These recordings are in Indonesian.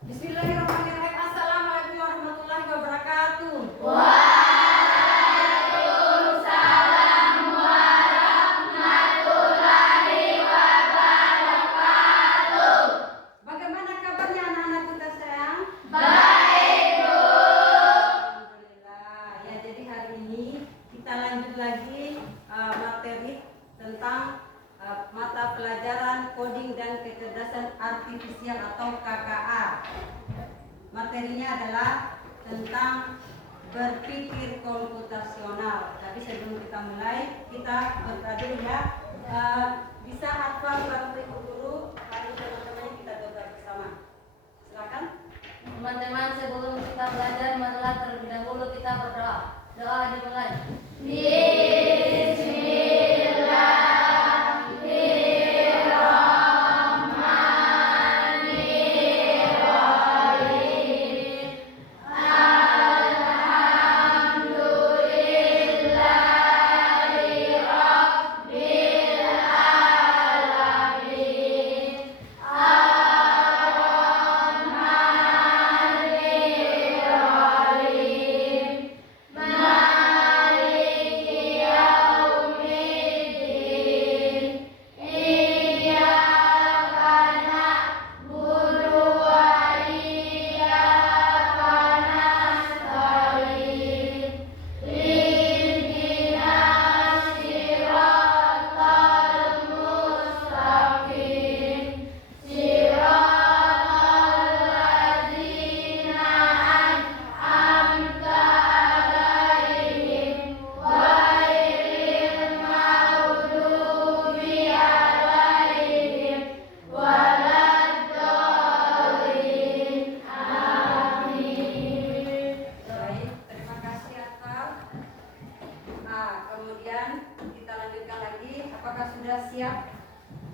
Bismillahirrahmanirrahim. Assalamualaikum warahmatullahi wabarakatuh. Waalaikumsalam warahmatullahi wabarakatuh. Bagaimana kabarnya anak-anak kita sayang? Baik, Bu. Alhamdulillah. Ya, jadi hari ini kita lanjut lagi materi tentang mata pelajaran coding dan kecerdasan artifisial atau KKA. Materinya adalah tentang berpikir komputasional. Tapi sebelum kita mulai, kita bertanya ya, bisa hafal surat berikut dulu, lalu teman-teman kita doa bersama. Silakan. Teman-teman, sebelum kita belajar, marilah terlebih dahulu kita berdoa. Doa dimulai.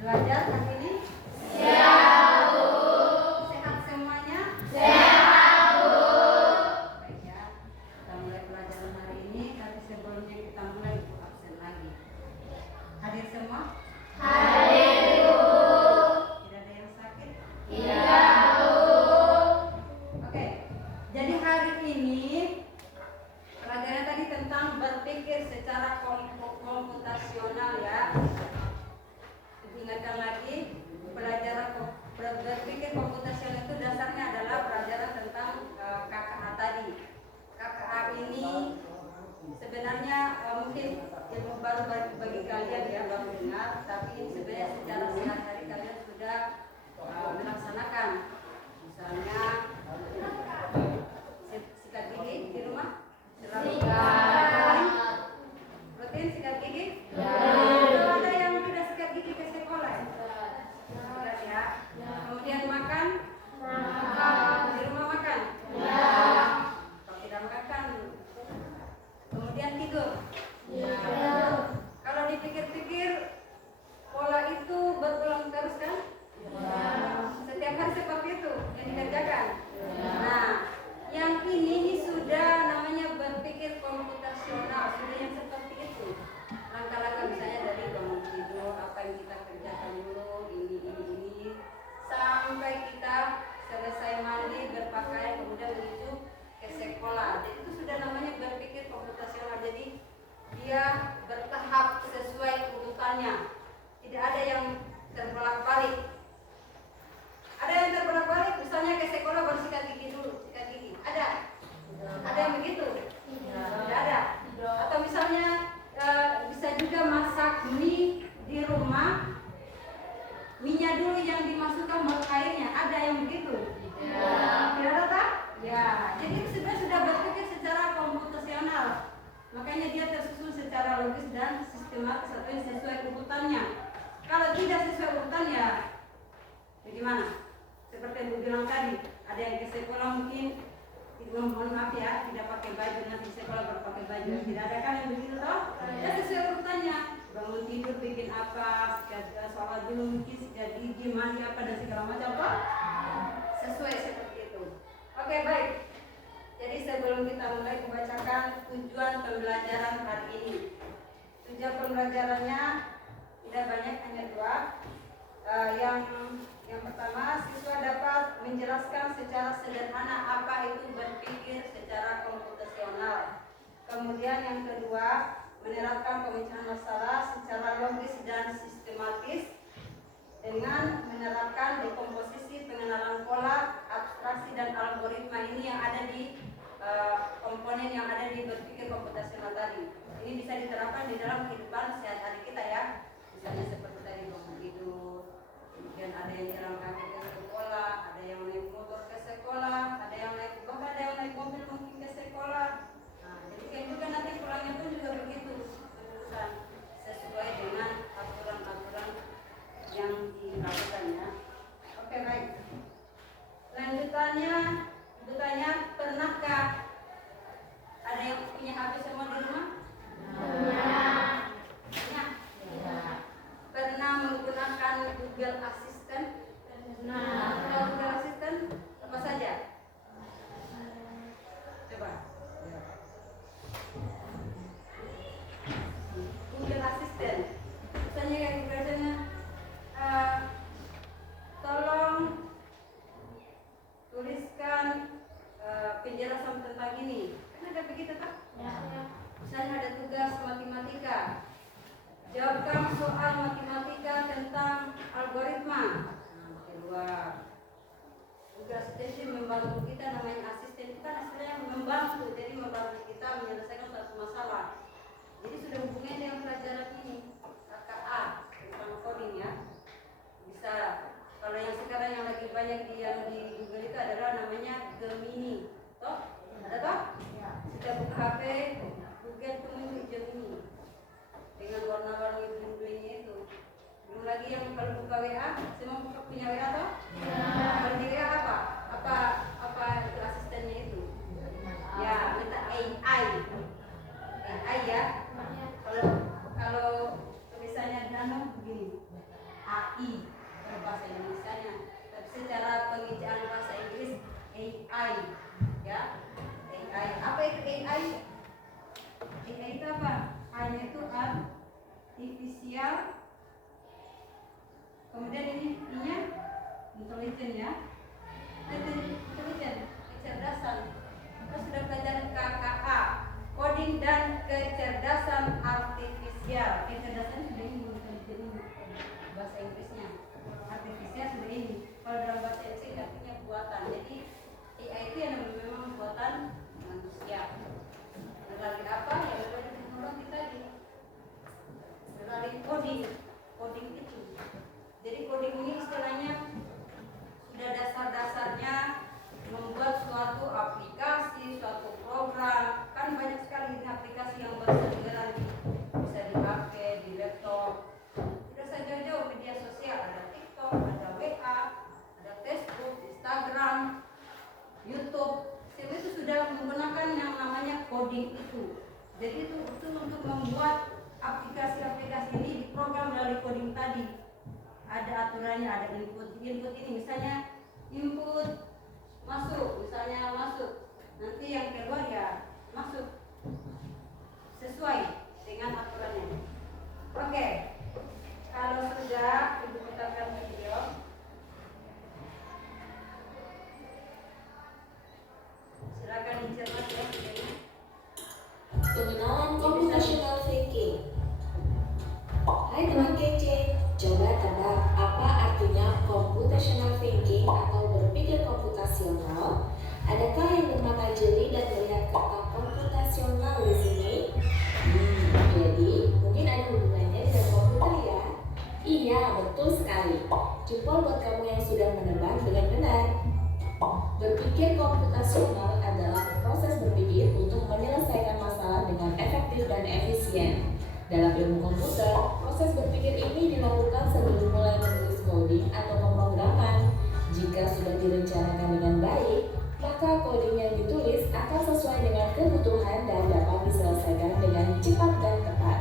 Belajar hari ini? Siap, Bu. Sehat semuanya? Sehat, Bu. Baik ya, kita mulai pelajaran hari ini. Tapi sebelumnya kita mulai Bu absen lagi. Hadir semua? Hadir, Bu. Tidak ada yang sakit? Iya, Bu. Oke, jadi hari ini pelajaran tadi tentang berpikir secara komputasional ya. Ingatkan lagi, pelajaran berpikir komputasional itu dasarnya adalah pelajaran tentang KKA tadi. KKA ini sebenarnya mungkin ilmu baru bagi kalian ya, baru dengar, tapi sebenarnya secara sehari-hari kalian sudah melaksanakan. Misalnya sikat gigi di rumah, selalu rutin sikat gigi. Kalau ada yang tidak sikat gigi ke sekolah ya. Kemudian makan, di rumah makan. Kalau tidak makan, kemudian tidur. Kalau dipikir-pikir, pola itu berulang terus kan? Setiap hari seperti itu yang dikerjakan. Nah, yang ini sudah namanya berpikir komputasional, sudah yang seperti itu. Langkah-langkah misalnya dari bangun tidur, apa yang kita kerjakan dulu, ini, sampai kita selesai mandi, berpakaian, kemudian menuju ke sekolah. Jadi itu sudah namanya berpikir komputasional. Jadi dia bertahap sesuai urutannya. Tidak ada yang terbolak-balik. Ada yang terbolak-balik, misalnya ke sekolah baru sikat gigi dulu, sikat gigi. Ada? Ada yang begitu? Tidak ada. Atau misalnya bisa juga masak mie di rumah, minyak dulu yang dimasukkan ke airnya. Ada yang begitu? Tidak ada tak? Ya, jadi itu sudah berpikir secara komputasional. Makanya dia tersusun secara logis dan sistematis atau sesuai urutannya. Kalau tidak sesuai urutannya, bagaimana? Seperti yang Bu bilang tadi, ada yang ke sekolah mungkin, mohon maaf ya, tidak pakai baju, nanti sekolah berpakai baju. Tidak ada kan yang begitu toh? Ya sesuai urutannya. Bangun tidur bikin apa, sholat dulu mungkin, sikat gigi, mandi apa dan segala macam toh? Sesuai seperti itu. Oke, baik. Jadi sebelum kita mulai membacakan tujuan pembelajaran hari ini. Tujuan pembelajarannya tidak banyak, hanya dua. Yang Yang pertama, siswa dapat menjelaskan secara sederhana apa itu berpikir secara komputasional. Kemudian yang kedua, menerapkan pemecahan masalah secara logis dan sistematis dengan menerapkan dekomposisi, pengenalan pola, abstraksi dan algoritma ini yang ada di komponen yang ada di berpikir komputasional tadi. Ini bisa diterapkan di dalam kehidupan sehari-hari kita ya. Misalnya seperti tadi bangun tidur, kemudian ada yang jalan kaki ke sekolah, ada yang naik motor ke sekolah, ada yang naik mobil mungkin ke sekolah. Nah, jadi kayak juga nanti pulangnya pun juga begitu, penulisan sesuai dengan aturan-aturan yang dilakukan ya. Oke, baik. Lanjutannya, pernahkah ada yang punya HP semua di rumah? Punya. Pernah menggunakan Google Assistant? Google Assistant apa saja? Coba. Google Assistant. Misalnya kayak biasanya, tolong tuliskan penjelasan tentang ini. Kan ada begitu tak? Misalnya ada tugas matematika. Jawabkan soal matematika tentang algoritma. Nah, kedua, tugas jadi membantu kita, namanya asisten itu kan aslinya membantu, jadi membantu kita menyelesaikan suatu masalah. Jadi sudah hubungannya dengan pelajaran ini, KKA tentang coding ya. Bisa. Kalau yang sekarang yang lagi banyak yang di Google itu adalah namanya Gemini, toh? Ada toh? Sudah buka HP, Google itu muncul Gemini dengan warna-warni biru-birunya itu. Belum lagi yang kalau buka WA, semua buka punya WA toh? Kalau di WA apa itu asistennya itu? Ya, minta AI ya. Kalau tulisannya Dano begini, AI bahasa Indonesianya, tapi secara pengejaan bahasa Inggris AI ya. AI, apa itu AI? AI itu apa? AI itu artificial, kemudian ini intelligent ya, intelligent, kecerdasan. Kita sudah belajar KKA, coding dan kecerdasan artifisial. Kecerdasan sudah ini, bahasa Inggrisnya. Artifisial sudah ini. Kalau dalam bahasa Inggris artinya buatan. Jadi AI itu yang memang buatan manusia. Melalui apa? Ya melalui teknologi tadi. Melalui coding itu. Jadi coding ini istilahnya sudah dasar-dasarnya membuat suatu aplikasi, suatu program. Kan banyak sekali ini aplikasi yang berseliweran, bisa di HP, di laptop. Tidak saja jauh media sosial, ada TikTok, ada WA, ada Facebook, Instagram, YouTube. Semua itu sudah menggunakan yang namanya coding itu. Jadi itu untuk membuat aplikasi-aplikasi ini diprogram melalui coding tadi. Ada aturannya, ada input ini misalnya input masuk, misalnya masuk. Nanti yang keluar ya masuk sesuai dengan aturannya. Oke. Kalau sudah Ibu putarkan video. Silakan dicermati ya videonya. Pengenalan computational thinking. Hai teman kece, coba tebak apa artinya computational thinking atau berpikir komputasional? Adakah yang bermata jeli dan melihat kata komputasional di sini? Jadi mungkin ada hubungannya dengan komputer ya? Iya, betul sekali. Jempol buat kamu yang sudah menebak dengan benar. Berpikir komputasional adalah proses berpikir untuk menyelesaikan masalah dengan efektif dan efisien. Dalam ilmu komputer, proses berpikir ini dilakukan sebelum mulai menulis coding atau pemrograman. Jika sudah direncanakan dengan baik, maka coding yang ditulis akan sesuai dengan kebutuhan dan dapat diselesaikan dengan cepat dan tepat.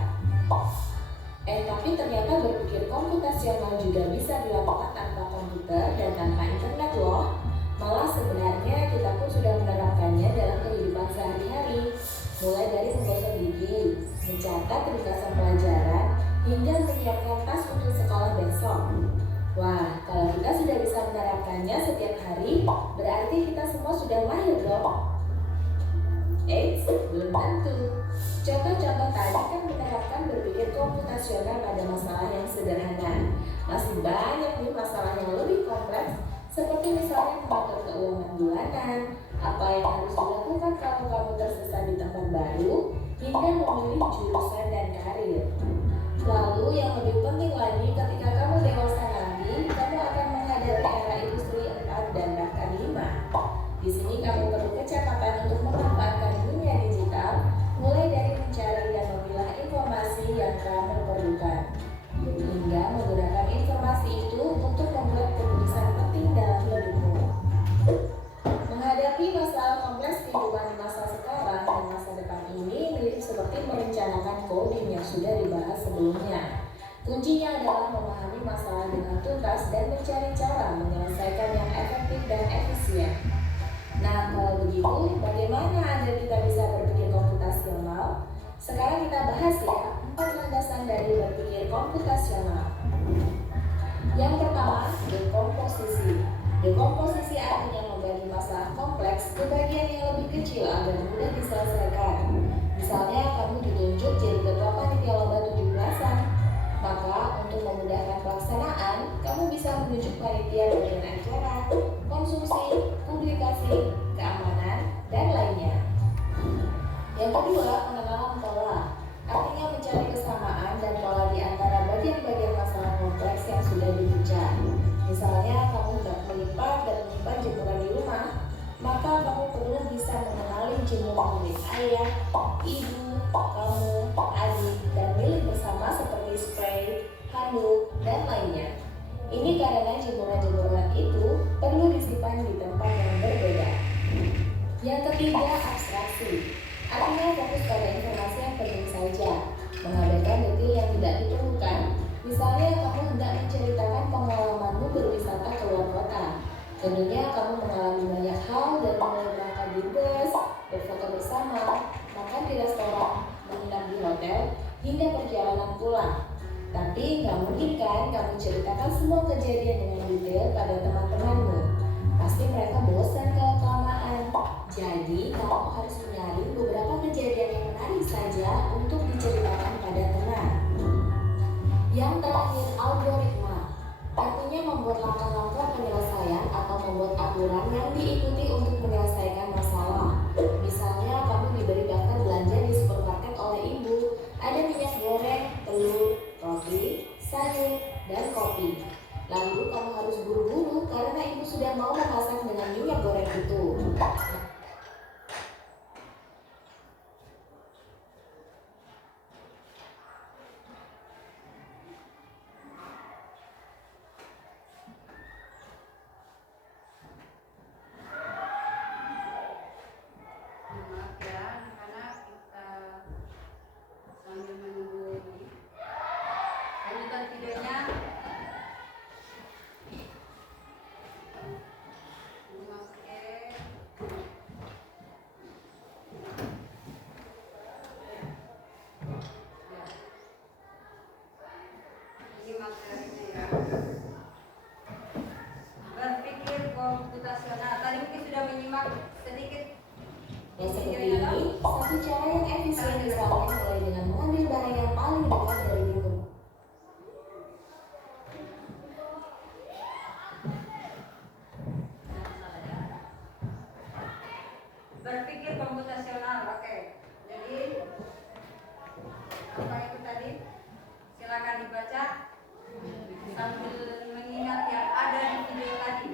Tapi ternyata berpikir komputasional juga bisa dilakukan tanpa komputer dan tanpa internet loh. Malah sebenarnya kita pun sudah menerapkannya dalam kehidupan sehari-hari. Mulai dari menggosok gigi, mencatat ringkasan pelajaran, hingga menyiapkan tas untuk sekolah besok. Wah, kalau kita sudah bisa menerapkannya setiap hari, berarti kita semua sudah mahir dong. Eits, belum tentu. Contoh-contoh tadi kan menerapkan berpikir komputasional pada masalah yang sederhana. Masih banyak nih masalah yang lebih kompleks, seperti misalnya mengatur keuangan bulanan, apa yang harus dilakukan kalau kamu tersesat di tempat baru, hingga memilih jurusan dan karir. Lalu yang lebih penting lagi, ketika kamu dewasa nanti, kamu akan menghadapi era industri 4 dan bahkan 5. Di sini kamu perlu kecepatan untuk memanfaatkan dunia digital, mulai dari mencari dan memilah informasi yang kamu perlukan, hingga menggunakan informasi itu untuk membuat keputusan penting dalam hidupmu. Menghadapi masalah kompleks kehidupan di masa sekarang dan masa depan ini mirip seperti merencanakan coding yang sudah dibahas sebelumnya. Kuncinya adalah memahami masalah dengan tuntas dan mencari cara menyelesaikan yang efektif dan efisien. Nah, kalau begitu, bagaimana agar kita bisa berpikir komputasional? Sekarang kita bahas ya, 4 landasan dari berpikir komputasional. Yang pertama, dekomposisi. Dekomposisi artinya membagi masalah kompleks ke bagian yang lebih kecil agar mudah diselesaikan. Misalnya, kamu ditunjuk jadi ketua panitia lomba 17-an. Maka, untuk memudahkan pelaksanaan, kamu bisa menunjuk panitia bagian acara, konsumsi, publikasi, keamanan, dan lainnya. Yang kedua, pengenalan pola. Artinya mencari kesamaan dan pola di antara bagian-bagian masalah kompleks yang sudah dipecah. Misalnya, kamu hendak melipat dan menyimpan jemuran di rumah, maka kamu perlu bisa mengenali jemuran milik ayah, ibu, kamu, adik, dan milik bersama seperti spray, handuk, dan lainnya. Ini karena jemuran-jemuran itu perlu disimpan di tempat yang berbeda. Yang ketiga, abstraksi. Artinya fokus pada informasi yang penting saja, mengabaikan detail yang tidak diperlukan. Misalnya, kamu hendak menceritakan pengalamanmu berwisata ke luar kota. Tentunya kamu mengalami banyak hal dari mulai berangkat di bus, berfoto bersama, makan di restoran, menginap di hotel, hingga perjalanan pulang. Tapi nggak mungkin kan kamu ceritakan semua kejadian dengan detail pada teman-temanmu. Pasti mereka bosan kalau kelamaan. Jadi kamu harus menyaring beberapa kejadian yang menarik saja untuk diceritakan pada teman. Yang terakhir, algoritma. Artinya membuat langkah-langkah penyelesaian atau membuat aturan yang diikuti untuk menyelesaikan masalah. Misalnya kamu diberi daftar belanja di supermarket oleh ibu. Ada minyak goreng, telur, roti, sayur, dan kopi. Lalu kamu harus buru-buru karena ibu sudah mau memasak dengan minyak goreng itu. Maaf ya, karena kita sambil menunggu ini. Lanjutan videonya. Ini masukin. Ya. Ini materinya ya. Berpikir komputasional. Tadi mungkin sudah menyimak sedikit. Dan seperti ini, satu cara yang efisien misalnya mulai dengan mengambil barang yang paling dekat dari pintu. Berpikir komputasional, oke. Jadi apa itu tadi? Silakan dibaca sambil mengingat yang ada di video tadi.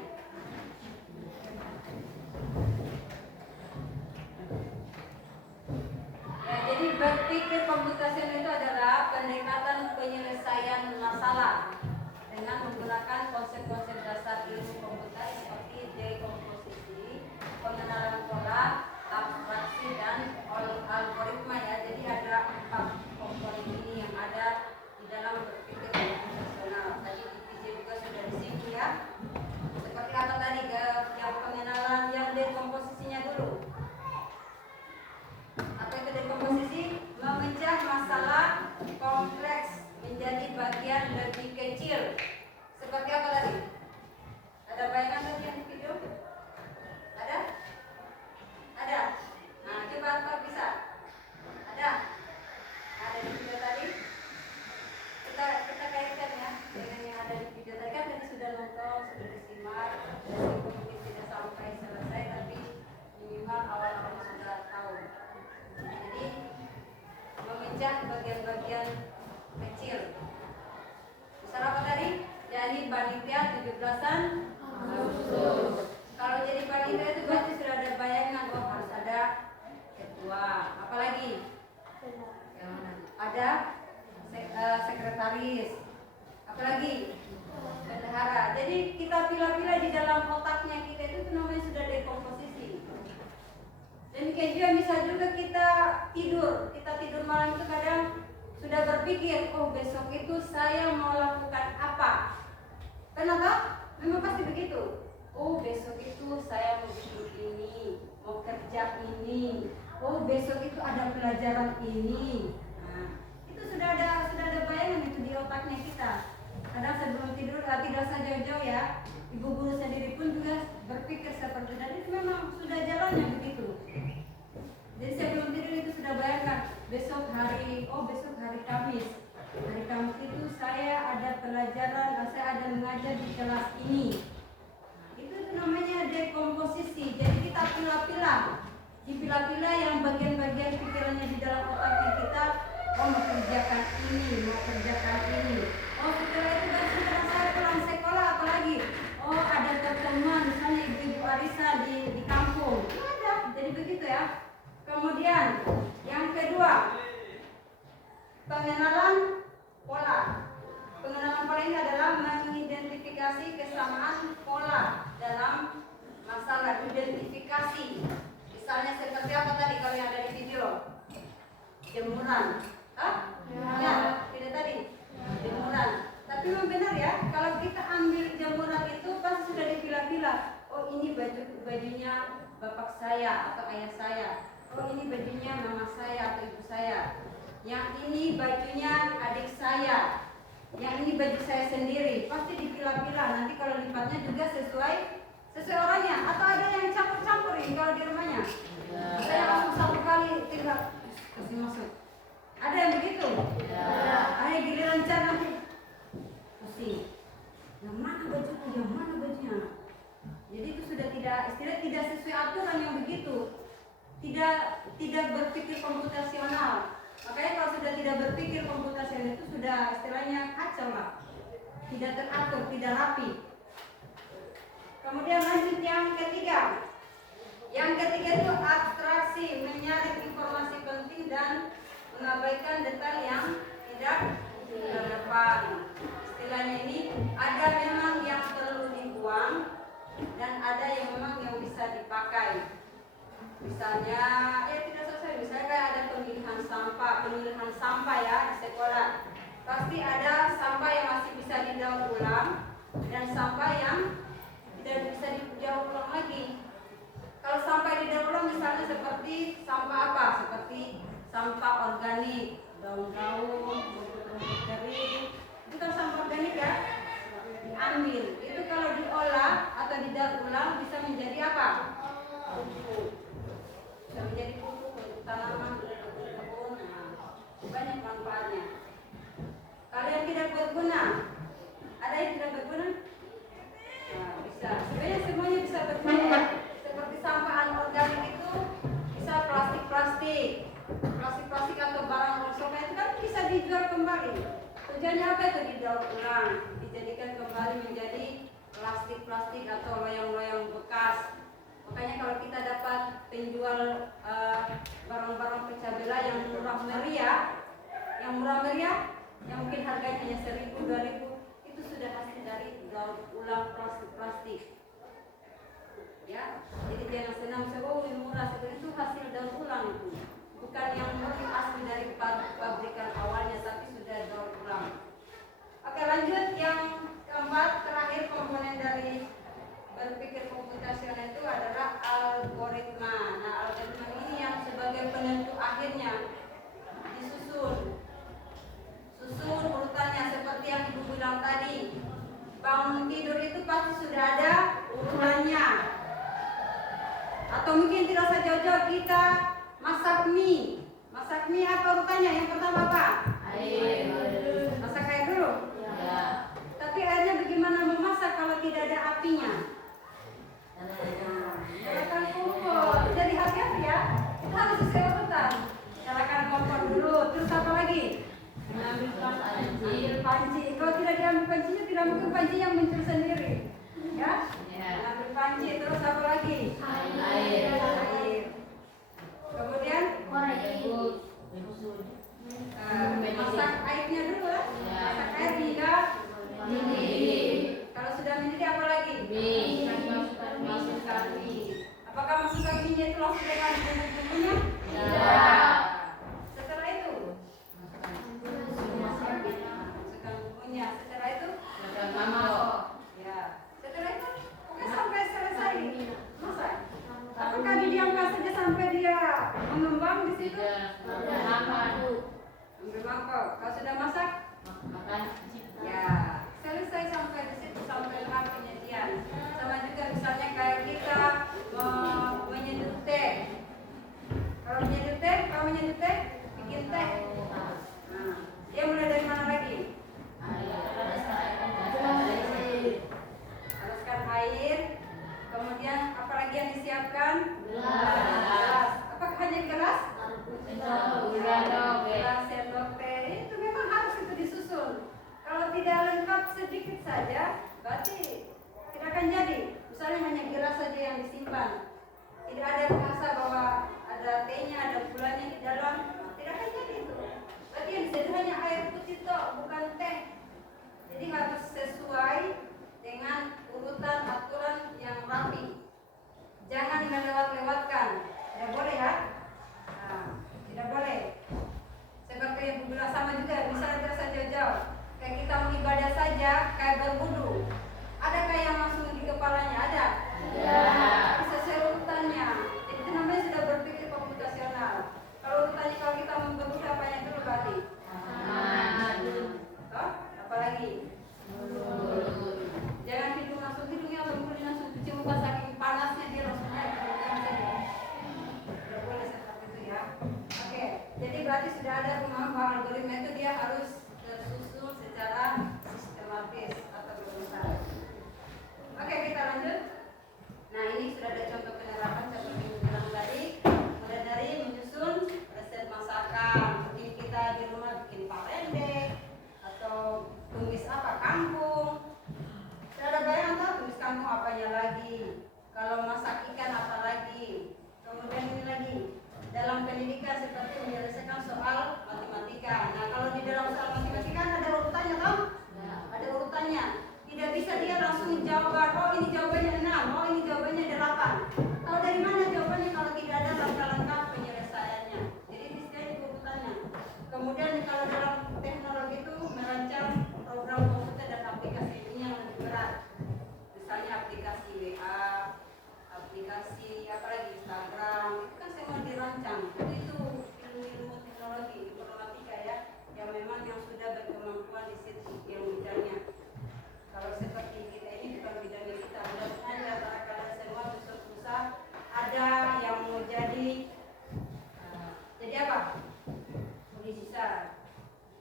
Ya, jadi berpikir komputasional itu adalah pendekatan penyelesaian masalah dengan menggunakan konsep-konsep dasar ilmu komputer seperti dekomposisi, pengenalan pola, abstraksi, dan algoritma ya. Jadi ada 4 komponen ini yang ada di dalam berpikir berpikir, oh besok itu saya mau lakukan apa. Pernah tak? Memang pasti begitu. Oh besok itu saya mau bikin ini, mau kerja ini. Oh besok itu ada pelajaran ini. Nah, itu sudah ada bayangan itu di otaknya kita. Kadang sebelum tidur tidak saja jauh ya. Ibu guru sendiri pun juga berpikir seperti dan itu memang sudah jalannya begitu. Jadi sebelum tidur itu sudah bayangkan besok hari Kamis. Hari Kamis itu saya ada pelajaran, saya ada mengajar di kelas ini. Itu namanya dekomposisi. Jadi kita pilah-pilah. Dipilah-pilah yang bagian-bagian pikirannya di dalam otaknya kita. Oh mau kerjakan ini, mau kerjakan ini. Oh setelah itu kan setelah saya pulang sekolah apalagi. Oh ada pertemuan misalnya ibu-ibu arisan di kampung. Ada. Jadi begitu ya. Kemudian yang kedua, pengenalan pola. Pengenalan pola ini adalah mengidentifikasi kesamaan pola dalam masalah identifikasi. Misalnya seperti apa tadi kalau yang ada di video? Jemuran. Hah? Ya, tidak tadi. Jemuran. Tapi memang benar ya, kalau kita ambil jemuran itu pasti sudah dipilah-pilah. Oh ini bajunya bapak saya atau ayah saya. Oh ini bajunya mama saya atau ibu saya. Yang ini bajunya adik saya. Yang ini baju saya sendiri. Pasti dipilah-pilah. Nanti kalau lipatnya juga sesuai orangnya. Atau ada yang campur-campurin kalau di rumahnya. Saya langsung satu kali tidak kasih masuk. Ada yang begitu? Ada giliran cat nanti pusing. Yang mana bajunya? Yang mana bajunya? Jadi itu sudah tidak sesuai aturan yang begitu. Tidak berpikir komputasional. Makanya kalau sudah tidak berpikir komputasional itu sudah istilahnya kacau lah. Tidak teratur, tidak rapi. Kemudian lanjut yang ketiga. Yang ketiga itu abstraksi, menyaring informasi penting dan mengabaikan detail yang tidak relevan. Istilahnya ini ada memang yang perlu dibuang dan ada yang memang yang bisa dipakai. Misalnya, tidak selesai. Misalnya kayak ada pemilihan sampah ya di sekolah. Pasti ada sampah yang masih bisa didaur ulang dan sampah yang tidak bisa didaur ulang lagi. Kalau sampah didaur ulang misalnya seperti sampah apa? Seperti sampah organik, daun-daun, rumput-rumput kering. Itu kan sampah organik ya? Diambil. Itu kalau diolah atau didaur ulang bisa menjadi apa? Pupuk. Bisa menjadi pupuk untuk tanaman, untuk kebun, banyak manfaatnya. Kalau yang tidak berguna, ada yang tidak berguna? Nah, bisa. Sebenarnya semuanya bisa berguna. Seperti sampah anorganik itu bisa plastik atau barang rongsokan itu kan bisa dijual kembali. Tujuannya apa itu? Didaur ulang, dijadikan kembali menjadi plastik atau loyang-loyang bekas. Makanya kalau kita dapat penjual barang-barang pecah belah yang murah meriah, yang mungkin harganya hanya 1.000, 2.000, itu sudah hasil dari daur ulang plastik. Ya, jadi jangan senang ini murah, sebenarnya itu hasil daur ulang itu, bukan yang mungkin asli dari pabrikan awalnya, tapi sudah daur ulang. Oke, lanjut yang keempat, terakhir komponen dari berpikir komputasional itu adalah algoritma. Nah, algoritma ini yang sebagai penentu akhirnya disusun urutannya seperti yang Ibu bilang tadi. Bangun tidur itu pasti sudah ada urutannya. Atau mungkin tidak usah jauh-jauh, kita masak mie. Masak mie apa urutannya? Yang pertama apa? Air. Masak air dulu. Ya. Tapi airnya bagaimana memasak kalau tidak ada apinya? Nyalakan kompor. Jadi hati-hati ya. Kita harus sesuai urutan. Nyalakan kompor dulu. Terus apa lagi? Ambil panci. Kalau tidak diambil pancinya, tidak mungkin panci yang muncul sendiri. Ya? Ambil panci. Terus apa lagi? Air. Kemudian masak airnya dulu ya. Masak air hingga mendidih. Kalau sudah mendidih apa lagi? Masukkan mie. Apakah masukkan mie itu langsung dengan bumbu-bumbunya? Tidak. Setelah itu situ? Ambil mangkok. Kalau sudah masak? Ya, selesai sampai di situ, sampai hal penyajian. Sama juga misalnya kayak kita menyeduh teh. Kalau menyeduh teh, bikin teh. Nah, dia mulai dari mana lagi? Haluskan air. Kemudian apa lagi yang disiapkan? Gelas. Apakah hanya gelas? Gelas, sendok teh. Itu memang harus itu disusun. Kalau tidak lengkap sedikit saja, berarti tidak akan jadi. Misalnya hanya gelas saja yang disimpan, tidak ada rasa bahwa ada tehnya, ada gulanya di dalam, tidak akan jadi itu. Berarti yang disediakan hanya air putih toh, bukan teh. Jadi harus sesuai dengan urutan aturan yang rapi. Jangan melewat-lewatkan. Tidak boleh ya? Nah, tidak boleh. Seperti yang Bu bilang sama juga, misalnya terasa jauh-jauh. Kayak kita mau ibadah saja, kayak berwudu. Adakah yang langsung di kepalanya? Ada? Bisa sesuai urutannya. Jadi itu namanya sudah berpikir komputasional. Kalau urutannya, kalau kita mau berwudu, apanya dulu berarti? Toh? Apalagi? Jangan hidung langsung, hidungnya langsung cuci muka saking panasnya dia langsung naik. Tidak boleh seperti itu ya. Oke, jadi berarti sudah ada rumah bahwa algoritma itu dia harus tersusun secara sistematis atau berurutan. Oke, kita lanjut. Nah, ini sudah ada contoh penerapan seperti yang bilang tadi. Mulai dari menyusun resep masakan. Mungkin kita di rumah bikin parende atau tumis apa kangkung. Sudah ada bayangan tahu tumis kangkung apanya lagi? Kalau masak ikan apa lagi? Kemudian ini lagi dalam pendidikan seperti menyelesaikan soal matematika. Nah, kalau di dalam soal matematika ada urutannya toh? Ada urutannya. Tidak bisa dia langsung jawab, oh ini jawabannya 6, oh ini jawabannya 8. Tahu dari mana jawabannya kalau tidak ada langkah-langkah penyelesaiannya. Jadi istilahnya urutannya. Kemudian kalau dalam teknologi itu merancang program komputer dan aplikasi ini yang lebih berat. Misalnya aplikasi WA, aplikasi apa lagi Instagram, itu kan semua dirancang. Jadi itu ilmu teknologi, informatika ya, yang memang yang sudah berkemampuan di situ yang bidangnya. Kalau seperti kita ini bukan bidangnya kita, mudah-mudahan di antara kalian semua berusaha ada yang mau jadi apa? Bisa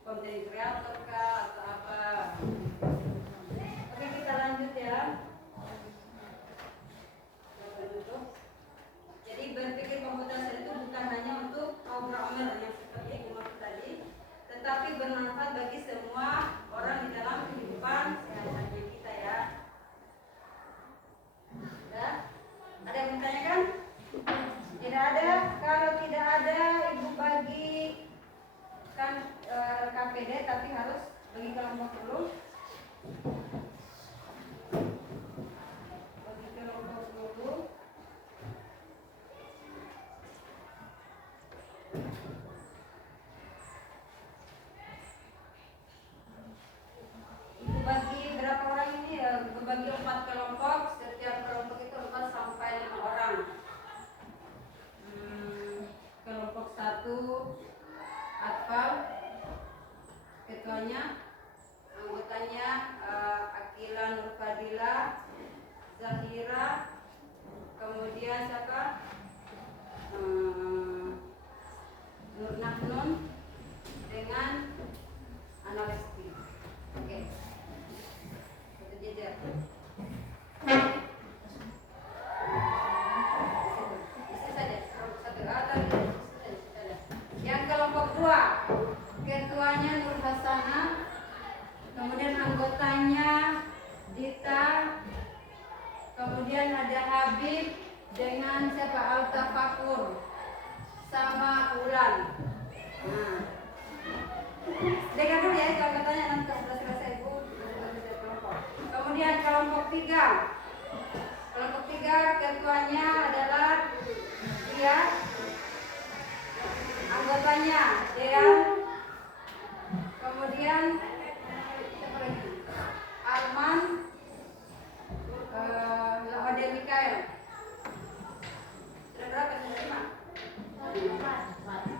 konten kreator kah atau apa? Oke, kita lanjut ya. Jadi berpikir komputasi itu bukan hanya untuk programmer yang seperti yang dimaksud tadi, tetapi bermanfaat bagi semua orang di dalam kehidupan sehari-hari kita ya. Sudah? Ada yang bertanyakan? Tidak ada. Kalau tidak ada, Ibu bagi kan KPD, tapi harus bagi kelompok dulu. Bagi kelompok dulu. Ibu bagi berapa orang ini? Ibu bagi 4 kelompok. Setiap kelompok itu 4 sampai 5 orang. Kelompok 1 Atfal, ketuanya, anggotanya Akila Nurfadila, Zahira, kemudian siapa? Nur Nahnun dengan Ana Lesti. Oke. Satu jejer. Yang kelompok 2, ketuanya Nur Hasanah, kemudian anggotanya Dita, kemudian ada Habib dengan siapa? Al-Tafakur sama Ulan. Nah, dengar dulu ya itu anggotanya, nanti setelah selesai Ibu. Kemudian kelompok 3, ketuanya adalah dia, anggotanya Dean, kemudian siapa lagi? Arman, Laode Mikael. Sudah berapa? Sudah 5?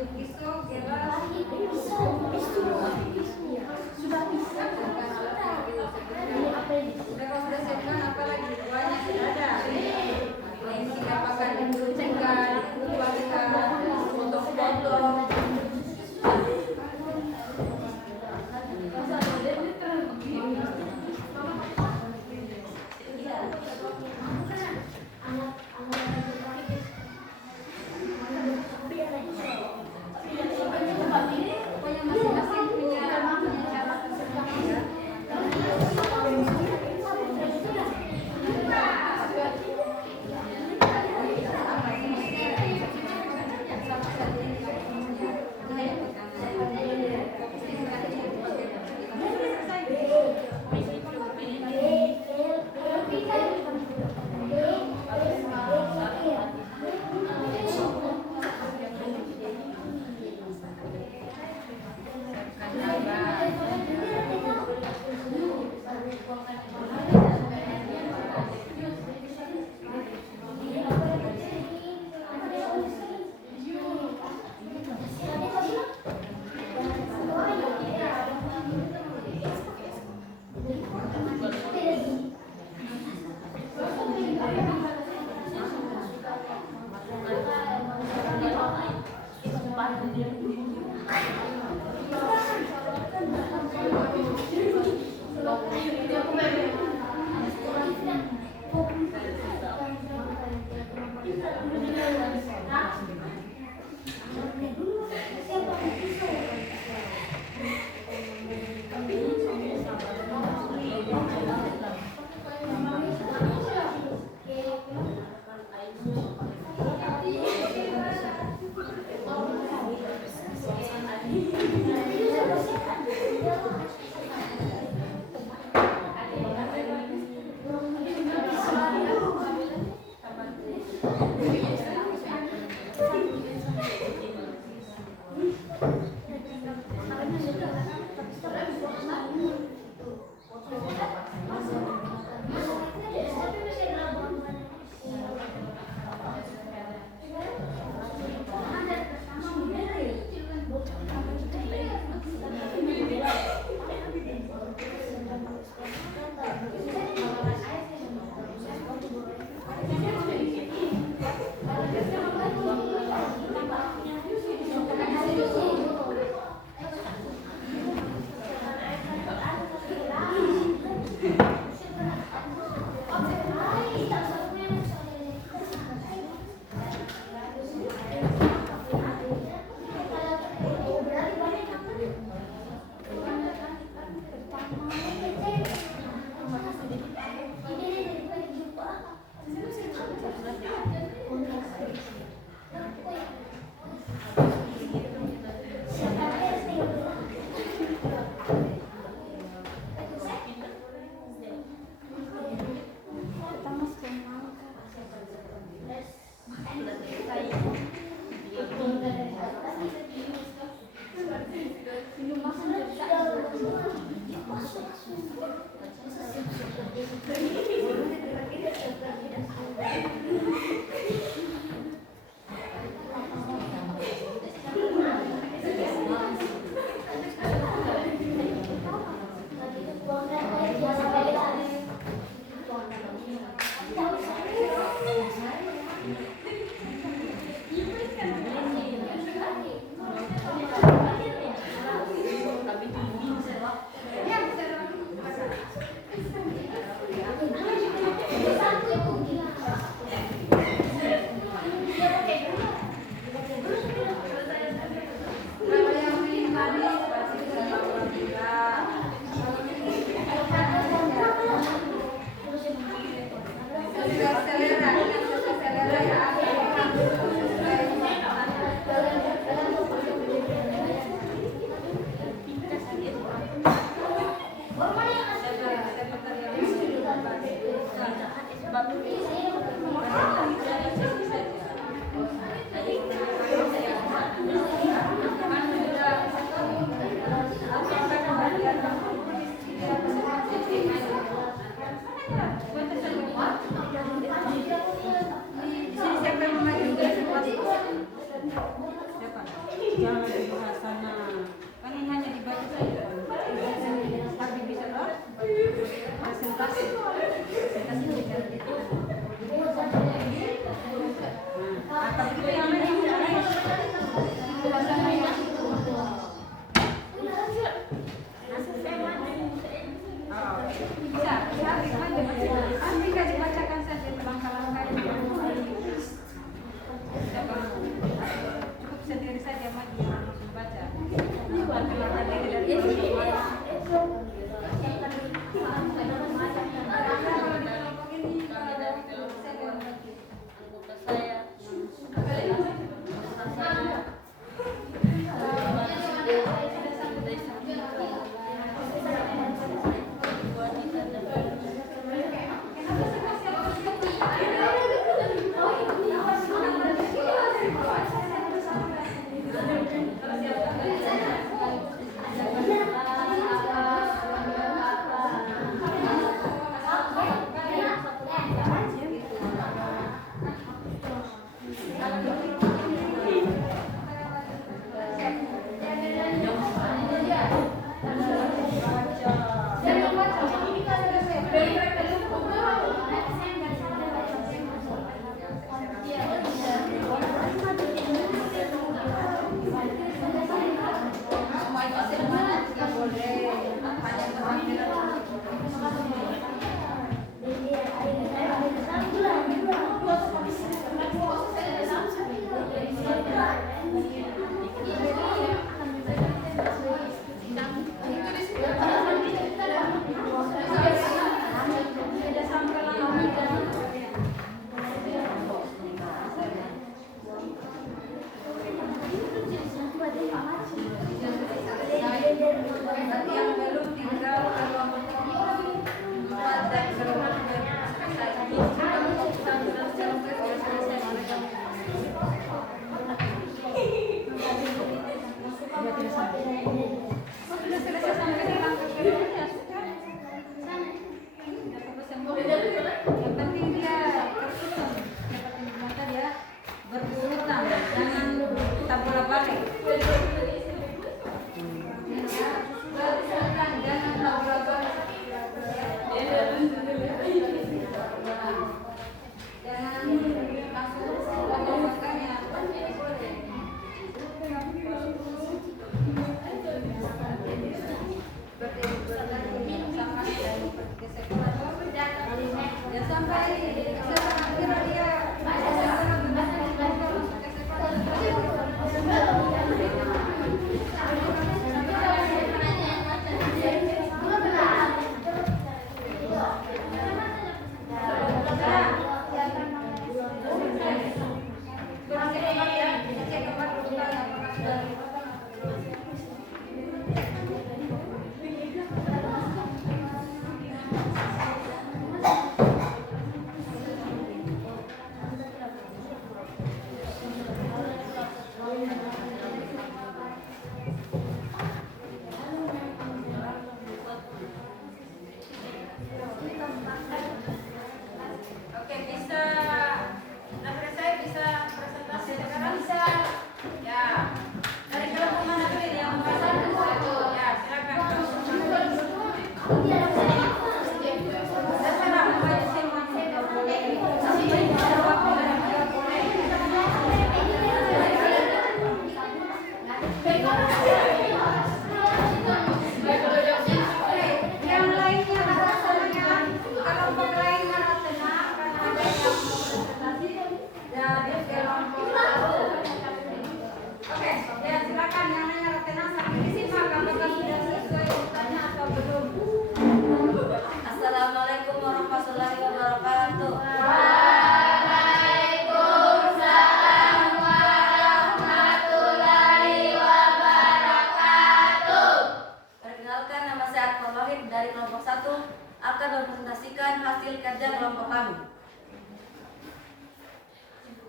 Untuk pisau, gelas, Sudah bisa. Udah kalau sudah siapkan apa lagi? Banyak sudah ada. Yang dikatakan dibutuhkan, keluarga, foto-foto. Pokoknya masing-masing punya cara tersendiri ya. jangan dibahas sana. Kan ini hanya dibaca saja. Tapi bisa loh. Presentasi bicara gitu. Apa itu yang lain? Bisa, bisa dibacakan saja langkah-langkahnya. Cukup sendiri saja maju langsung baca. Langkah-langkah dari yang belum tinggal yang penting dia tersusun dapat mata dia berurutan, jangan tak bolak-balik. Ya sampai kira dia Oke, bisa. Nah, saya bisa presentasi sekarang. Bisa. Ya. Dari kelompok mana dulu ini yang mau satu? Ya, silakan. Terserah mau maju semua. Yang lainnya harus tenang. Kelompok lain harus tenang karena ada yang mau presentasi dari kelompok satu. Oke, ya silakan yang lainnya harus tenang sampai disimak apakah sudah sesuai urutannya atau belum. Assalamualaikum warahmatullahi wabarakatuh. Perkenalkan, nama saya Akmal Wahid dari kelompok 1 akan mempresentasikan hasil kerja kelompok kami.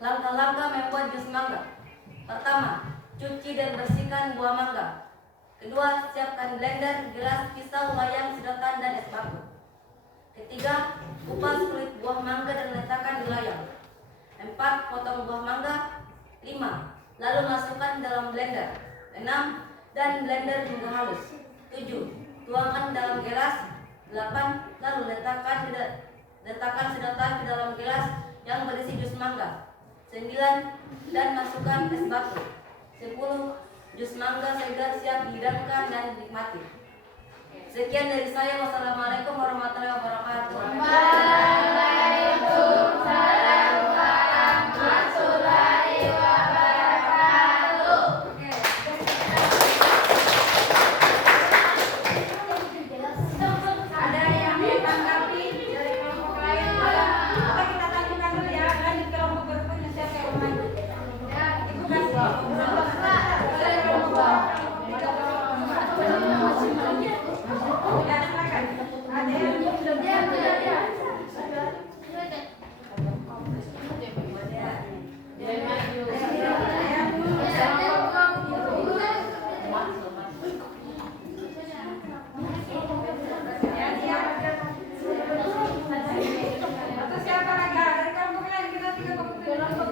Langkah-langkah membuat jus mangga. Pertama, cuci dan bersihkan buah mangga. Kedua, siapkan blender, gelas, pisau, wayang, sedotan, dan es batu. Ketiga, kupas kulit buah mangga dan letakkan di layar. 4, potong buah mangga. 5, lalu masukkan dalam blender. 6. Dan blender hingga halus. 7. Tuangkan dalam gelas. 8. Lalu letakkan sedotan ke dalam gelas yang berisi jus mangga. 9. Dan masukkan es batu. 10. Jus mangga segar siap dihidangkan dan dinikmati. Sekian dari saya. Wassalamualaikum warahmatullahi wabarakatuh. Waalaikumsalam warahmatullahi wabarakatuh. Ada yang menanggapi dari kelompok lain? Apa kita tanyakan dulu ya, lanjut kelompok berikutnya siapa yang maju? Ya, Ibu kasih. Ya, silakan. Ada yang atau siapa lagi? Dari kelompok lain kita tiga kelompok dulu. Kelompok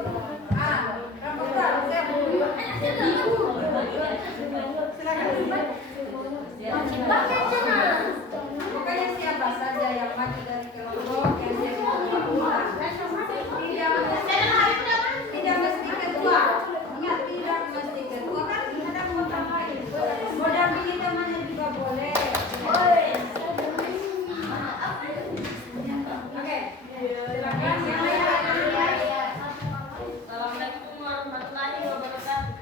dua, siapa? Silakan. Pokoknya siapa saja yang maju dari kelompok yang jadi ketua. Tidak mesti ketua. Ingat, tidak mesti ketua, kan ada anggota lain. Mau dampingi temannya juga boleh. Oke, silakan yang lain. Assalamualaikum warahmatullahi wabarakatuh.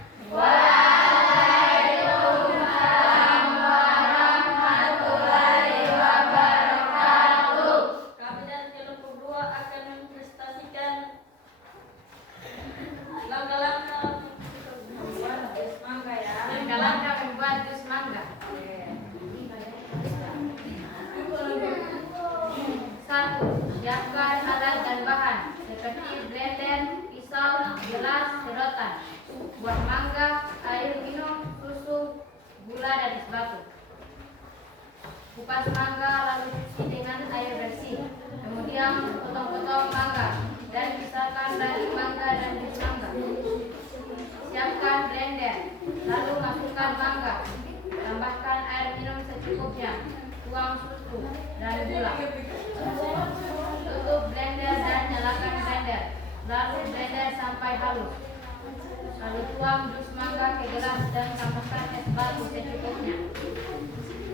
Kami dari kelompok 2 akan mempresentasikan langkah-langkah Mangga ya. Langkah-langkah membuat jus mangga. Satu, siapkan alat dan bahan seperti blender, pisau, gelas, sedotan, buah mangga, air minum, susu, gula dan es batu. Kupas mangga lalu cuci dengan air bersih. Kemudian potong-potong mangga dan pisahkan dari mangga dan jus mangga. Siapkan blender, lalu masukkan mangga. Tambahkan air minum secukupnya. Tuang susu dan gula. Tutup blender dan nyalakan blender. Lalu blender sampai halus. Lalu tuang jus mangga ke gelas dan tambahkan es batu secukupnya.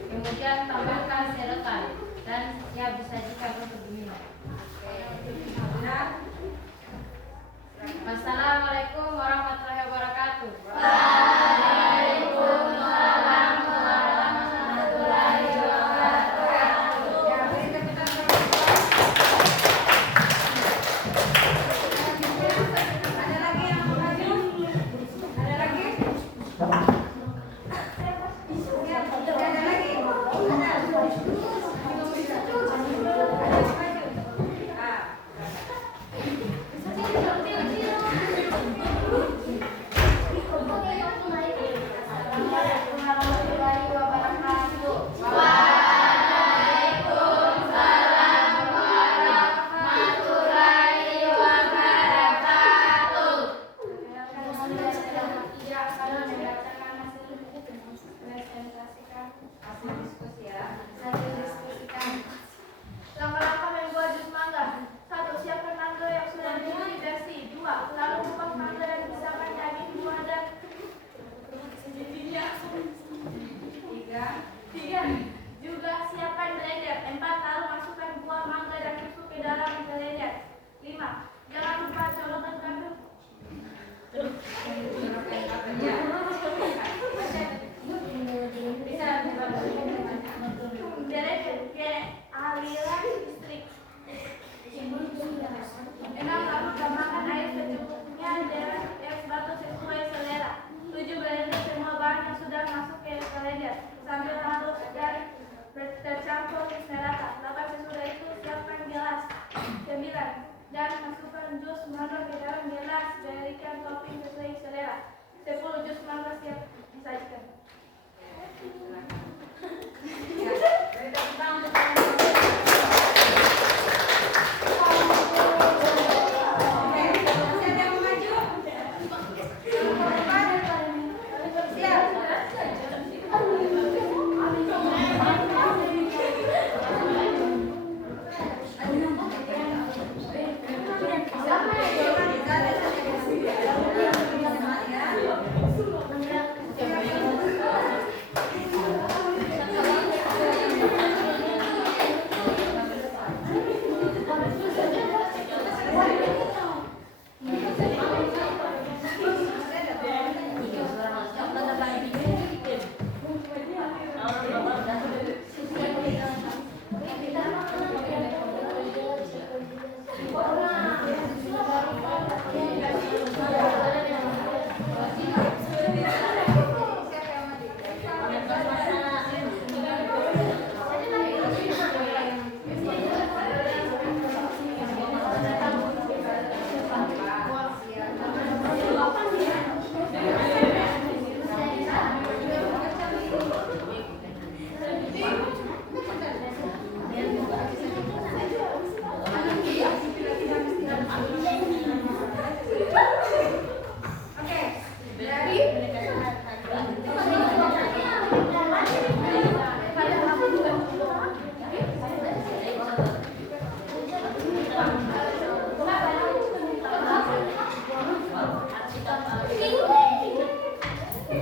Kemudian tambahkan sedotan dan siap disajikan untuk diminum. Wassalamualaikum warahmatullahi wabarakatuh. Waalaikumsalam warahmatullahi wabarakatuh. Ya, beri tepuk tangan. Ada lagi yang mau maju? Ada lagi? Ya, ada lagi? Langkah-langkah membuat jus mangga. 1. Siapkan mangga yang sudah dicuci bersih. 2. Lalu kupas mangga dan pisahkan daging, buah dan bijinya. 3. Juga siapkan blender. 4. Lalu masukkan buah mangga dan susu ke dalam blender. 5. Jangan lupa colokkan kandung. Aliran listrik. 6. Lalu tambahkan air secukupnya dan es batu sesuai selera. 7. Blender semua bahan yang sudah masuk ke blender sambil halus dan tercampur merata. 8. Sesudah itu siapkan gelas. 9. Dan masukkan jus mangga ke dalam gelas. Berikan topping sesuai selera. 10. Jus mangga siap disajikan. Oke, masih ada yang mau maju?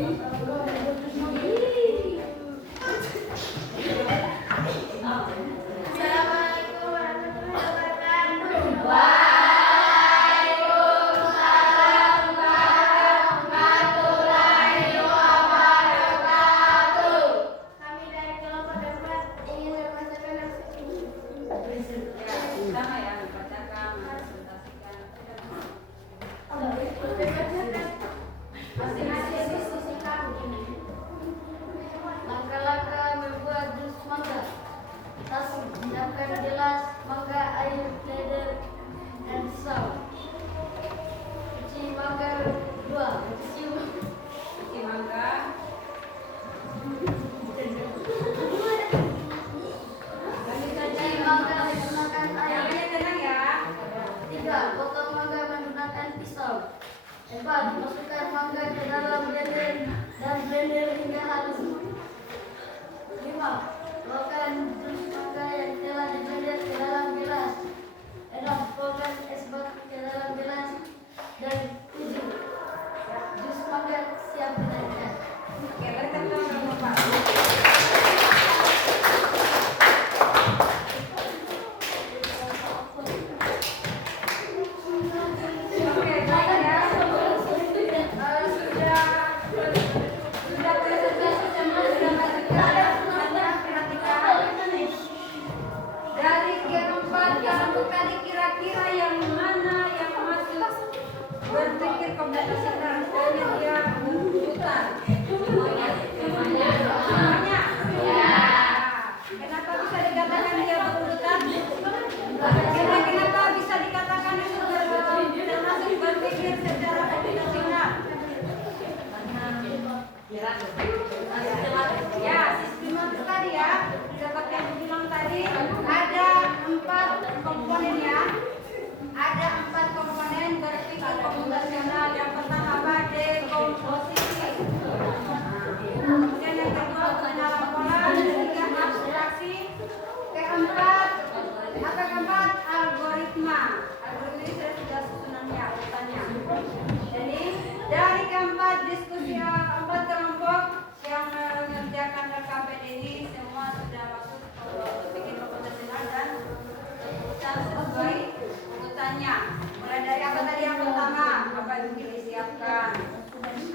Assalamualaikum warahmatullahi wabarakatuh. Kami dari kelompok dapat ingin membacakan Sama ya, bacakan, presentasikan. masing-masing diskusi kami. Langkah-langkah membuat jus mangga. Tas siapkan gelas, mangga, air, leder, dan pisau. Cuci mangga 2, cium. Cuci mangga. Cuci mangga menggunakan air. Yang tenang ya. 3. Potong mangga menggunakan pisau. 4. Masukkan mangga ke dalam blender dan blender hingga halus. 5. Tuangkan jus mangga yang telah diblender ke dalam gelas. 6. Tuangkan es batu ke dalam gelas. Dan 7. Jus mangga siap disajikan. Oke, berikan tolong Bapak. Oke, baik ya. Sudah presentasi semua sudah masukkan. Perhatikan. Dari keempat kamu tadi kira-kira yang mana yang masuk berpikir komputasional? Tanya dia urutan. Semuanya? Ya. Kenapa bisa dikatakan dia berurutan? Kenapa bisa dikatakan itu termasuk berpikir secara komputasional? Ya, sistematis tadi ya. Seperti yang dibilang tadi, ada 4 komponen ya. Ada 4 komponen berpikir komputasional. Yang pertama apa? Dekomposisi. Kemudian yang kedua pengenalan pola, yang ketiga abstraksi, keempat apa keempat algoritma. Algoritma ini sudah susunannya, urutannya. Jadi dari keempat diskusi 4 kelompok yang mengerjakan LKPD ini semua sudah masuk berpikir komputasional dan urutan sesuai urutannya. Mulai dari apa tadi yang pertama? Apa yang disiapkan?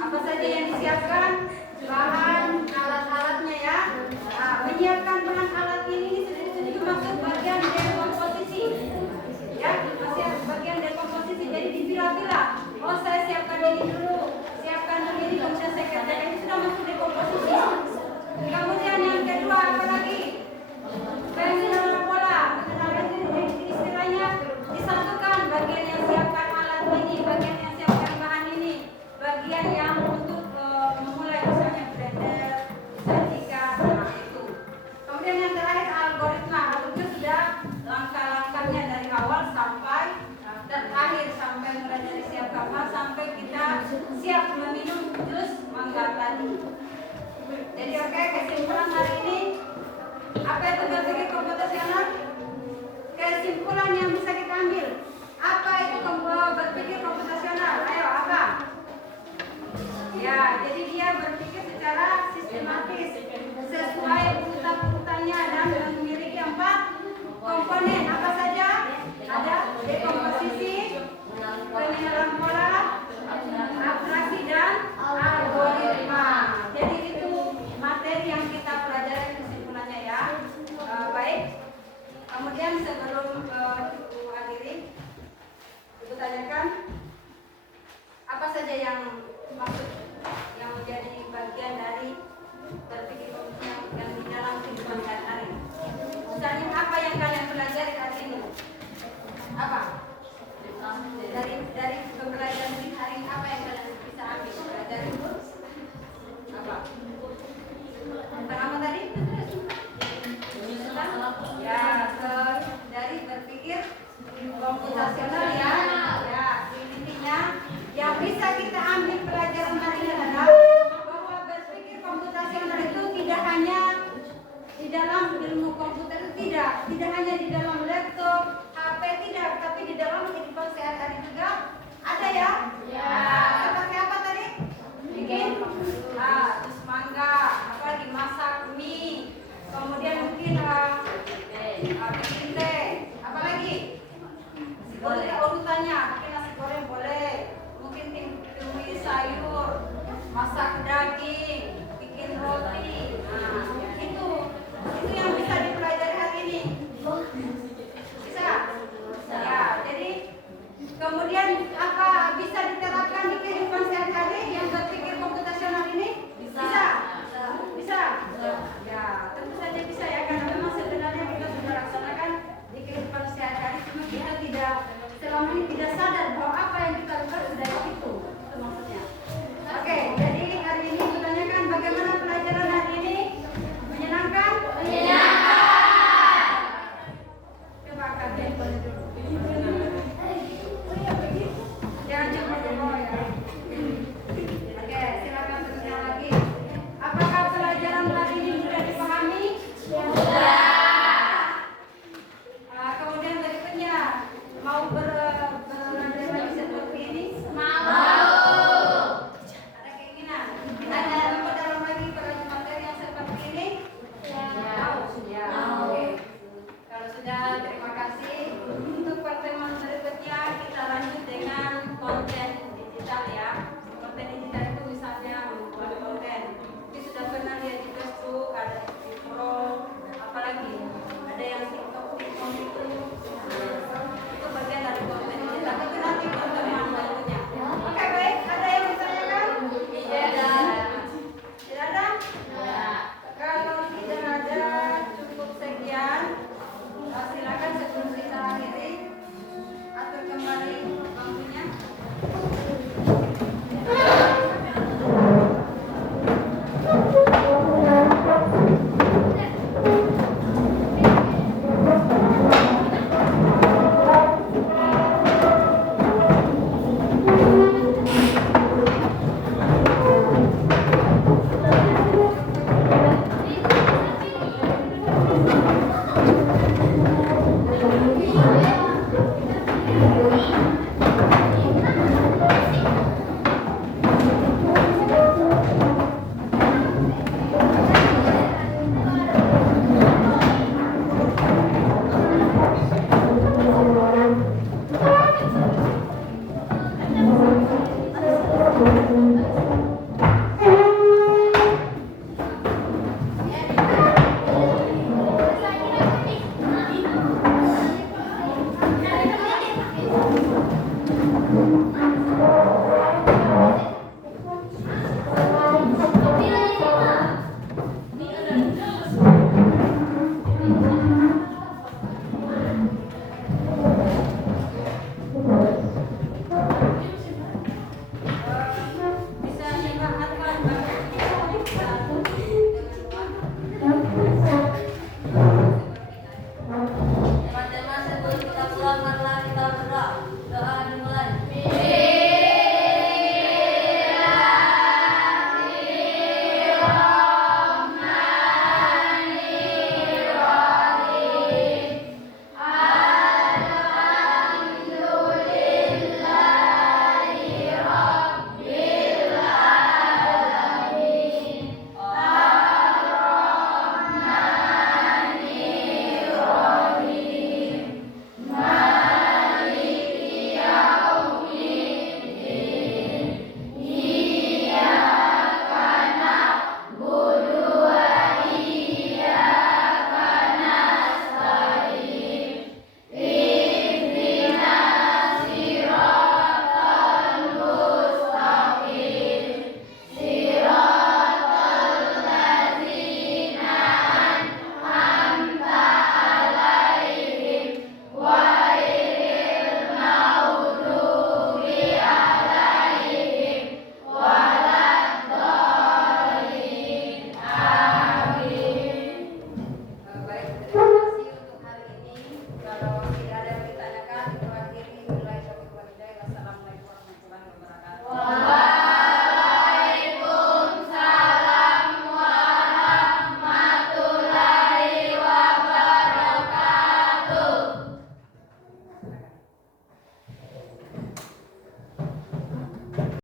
Apa saja yang disiapkan? Bahan alat-alatnya ya. Nah, menyiapkan bahan alat ini sudah masuk bagian dekomposisi. Ya, masih bagian dekomposisi. Jadi dipilah-pilah. Oh, saya siapkan ini dulu. Siapkan dulu ini, kemudian saya kerjakan. Ini sudah masuk dekomposisi. Kemudian yang kedua apa lagi? Pengenalan pola. Pengenalan ini istilahnya disatukan bagian yang siapkan alat ini, bagian yang siapkan bahan ini, bagian yang untuk memulai misalnya blender, sajikan, nah itu. Kemudian yang terakhir algoritma. Algoritma sudah langkah-langkahnya dari awal sampai terakhir, sampai mulai dari siap kapal sampai kita siap meminum jus mangga tadi. Jadi oke, kesimpulan hari ini apa itu berpikir komputasional? Kesimpulan yang bisa kita ambil, apa itu berpikir komputasional? Ayo, apa? Ya, jadi dia berpikir secara sistematis sesuai urutan-urutannya dan memiliki 4 komponen. Apa saja? Ada dekomposisi, pengenalan pola, abstraksi dan algoritma. Jadi itu materi yang kita pelajari kesimpulannya ya. Baik. Kemudian sebelum Ibu akhiri, Ibu tanyakan apa saja yang maksud yang menjadi bagian dari berpikir yang di dalam kehidupan sehari-hari. Misalnya apa yang kalian pelajari hari ini? Apa? Nah,